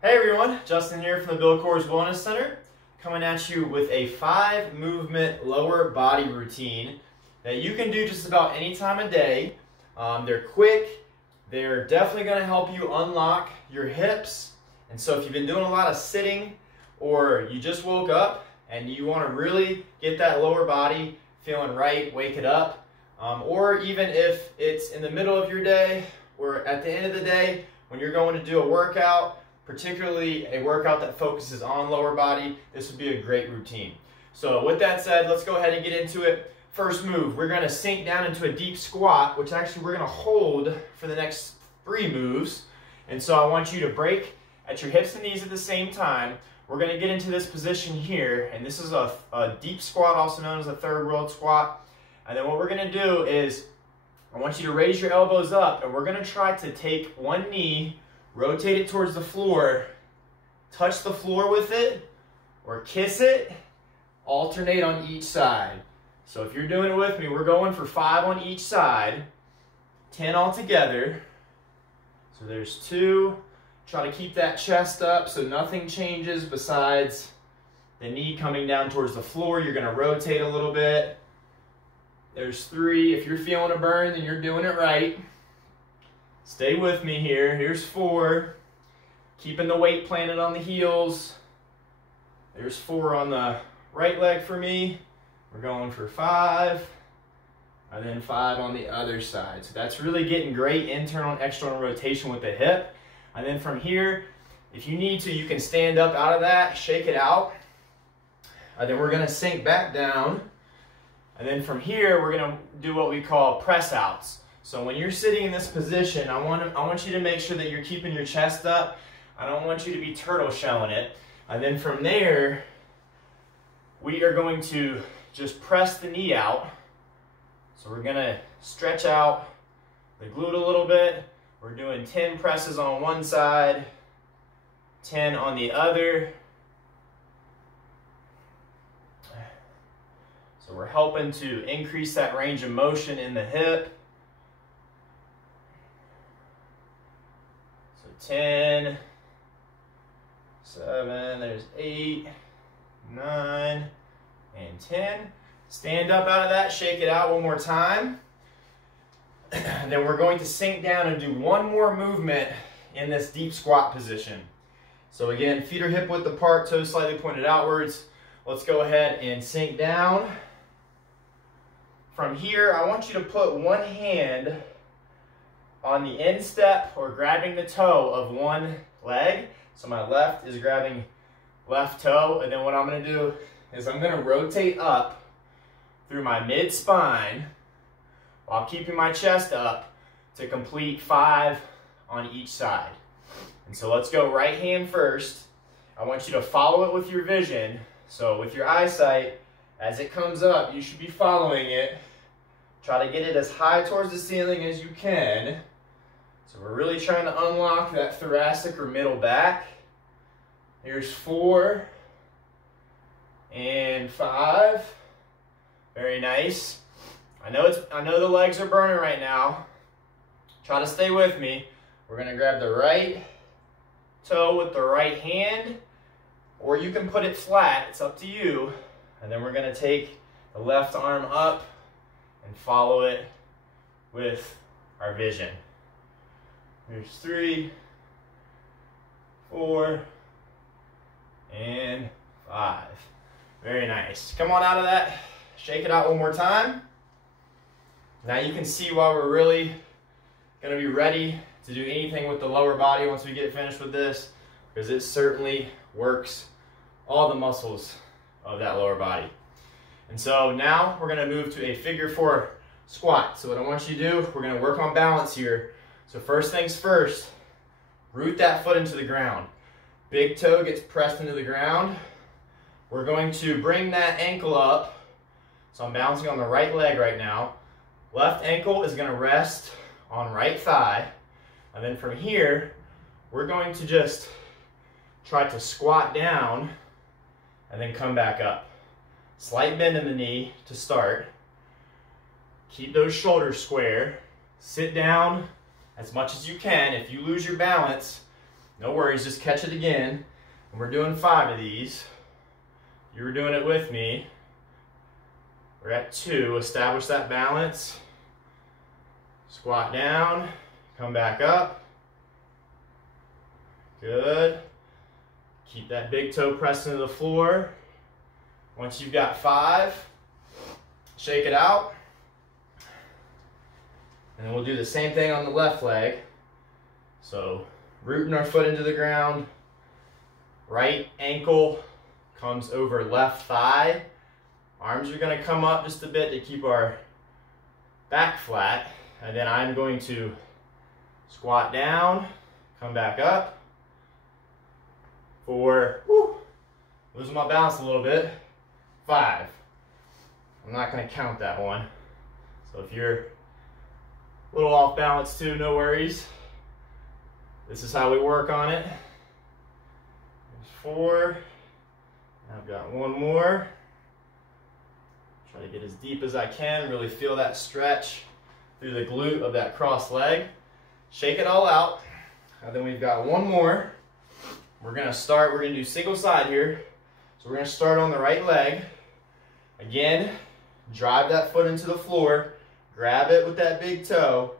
Hey everyone, Justin here from the Bill Coors Wellness Center, coming at you with a 5-movement lower body routine that you can do just about any time of day. They're quick, they're definitely going to help you unlock your hips. And so if you've been doing a lot of sitting or you just woke up and you want to really get that lower body feeling right, wake it up, or even if it's in the middle of your day or at the end of the day when you're going to do a workout, particularly a workout that focuses on lower body, this would be a great routine. So with that said, let's go ahead and get into it. First move, we're going to sink down into a deep squat, which actually we're going to hold for the next 3 moves. And so I want you to break at your hips and knees at the same time. We're going to get into this position here, and this is a deep squat, also known as a third world squat. And then what we're going to do is I want you to raise your elbows up, and we're going to try to take one knee, rotate it towards the floor, touch the floor with it, or kiss it, alternate on each side. So if you're doing it with me, we're going for 5 on each side, 10 all together. So there's 2. Try to keep that chest up so nothing changes besides the knee coming down towards the floor. You're gonna rotate a little bit. There's 3. If you're feeling a burn, then you're doing it right. Stay with me here. Here's 4. Keeping the weight planted on the heels. There's 4 on the right leg for me. We're going for 5. And then 5 on the other side. So that's really getting great internal and external rotation with the hip. And then from here, if you need to, you can stand up out of that, shake it out. And then we're going to sink back down. And then from here, we're going to do what we call press outs. So when you're sitting in this position, I want you to make sure that you're keeping your chest up. I don't want you to be turtle shelling it. And then from there, we are going to just press the knee out. So we're going to stretch out the glute a little bit. We're doing 10 presses on one side, 10 on the other. So we're helping to increase that range of motion in the hip. 10, 7, there's 8, 9, and 10. Stand up out of that, shake it out one more time. And then we're going to sink down and do one more movement in this deep squat position. So again, feet are hip width apart, toes slightly pointed outwards. Let's go ahead and sink down. From here, I want you to put one hand on the instep or grabbing the toe of one leg. So my left is grabbing left toe, and then what I'm going to do is I'm going to rotate up through my mid-spine while keeping my chest up to complete 5 on each side. And so let's go right hand first. I want you to follow it with your vision. So with your eyesight, as it comes up, you should be following it. Try to get it as high towards the ceiling as you can. So we're really trying to unlock that thoracic or middle back. Here's 4 and 5. Very nice. I know the legs are burning right now. Try to stay with me. We're going to grab the right toe with the right hand, or you can put it flat. It's up to you. And then we're going to take the left arm up and follow it with our vision. There's 3, 4, and 5. Very nice. Come on out of that. Shake it out one more time. Now you can see why we're really going to be ready to do anything with the lower body once we get finished with this, because it certainly works all the muscles of that lower body. And so now we're going to move to a figure 4 squat. So what I want you to do, we're going to work on balance here. So first things first, root that foot into the ground. Big toe gets pressed into the ground. We're going to bring that ankle up. So I'm balancing on the right leg right now. Left ankle is going to rest on right thigh. And then from here, we're going to just try to squat down and then come back up. Slight bend in the knee to start. Keep those shoulders square. Sit down as much as you can. If you lose your balance, No worries, just catch it again. And we're doing 5 of these. You were doing it with me. We're at 2. Establish that balance. Squat down, come back up. Good. Keep that big toe pressed into the floor. Once you've got 5, shake it out. And then we'll do the same thing on the left leg. So rooting our foot into the ground, right ankle comes over left thigh. Arms are gonna come up just a bit to keep our back flat. And then I'm going to squat down, come back up. 4, losing my balance a little bit. 5. I'm not gonna count that one. So if you're a little off balance too, no worries. This is how we work on it. There's 4. I've got 1 more. Try to get as deep as I can, really feel that stretch through the glute of that cross leg. Shake it all out. And then we've got 1 more. We're gonna do single side here. So we're gonna start on the right leg. Again, drive that foot into the floor, grab it with that big toe,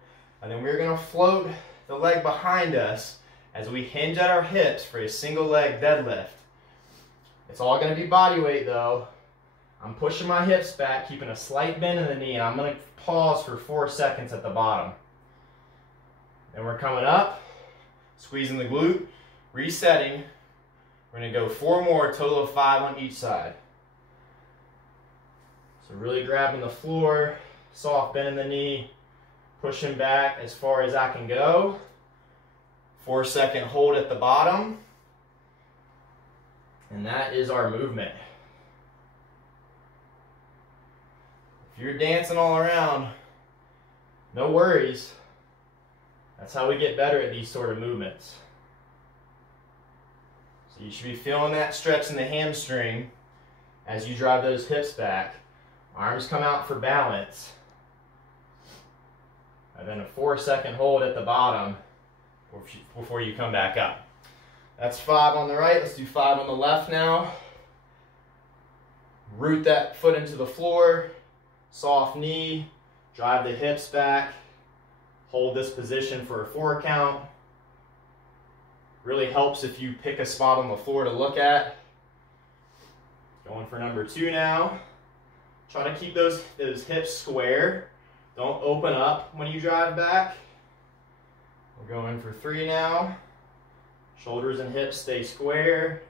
and then we're gonna float the leg behind us as we hinge at our hips for a single leg deadlift. It's all gonna be body weight though. I'm pushing my hips back, keeping a slight bend in the knee, and I'm gonna pause for 4 seconds at the bottom. Then we're coming up, squeezing the glute, resetting. We're gonna go 4 more, a total of 5 on each side. So really grabbing the floor, soft bend in the knee, pushing back as far as I can go. 4-second hold at the bottom. And that is our movement. If you're dancing all around, no worries. That's how we get better at these sort of movements. So you should be feeling that stretch in the hamstring as you drive those hips back. Arms come out for balance. And then a 4-second hold at the bottom before you come back up. That's 5 on the right. Let's do 5 on the left now. Root that foot into the floor. Soft knee, drive the hips back, hold this position for a 4 count. Really helps if you pick a spot on the floor to look at. Going for number 2 now. Try to keep those hips square. Don't open up when you drive back. We're going for 3 now. Shoulders and hips stay square.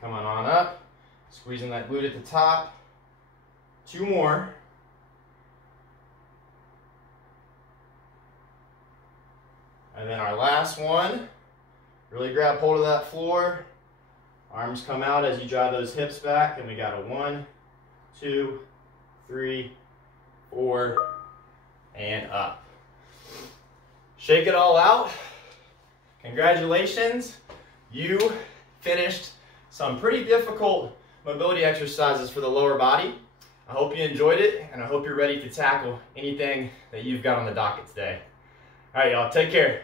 Coming on up. Squeezing that glute at the top. 2 more. And then our last one. Really grab hold of that floor. Arms come out as you drive those hips back. And we got a 1, 2, 3, 4, and up. Shake it all out. Congratulations. You finished some pretty difficult mobility exercises for the lower body. I hope you enjoyed it, and I hope you're ready to tackle anything that you've got on the docket today. All right, y'all, take care.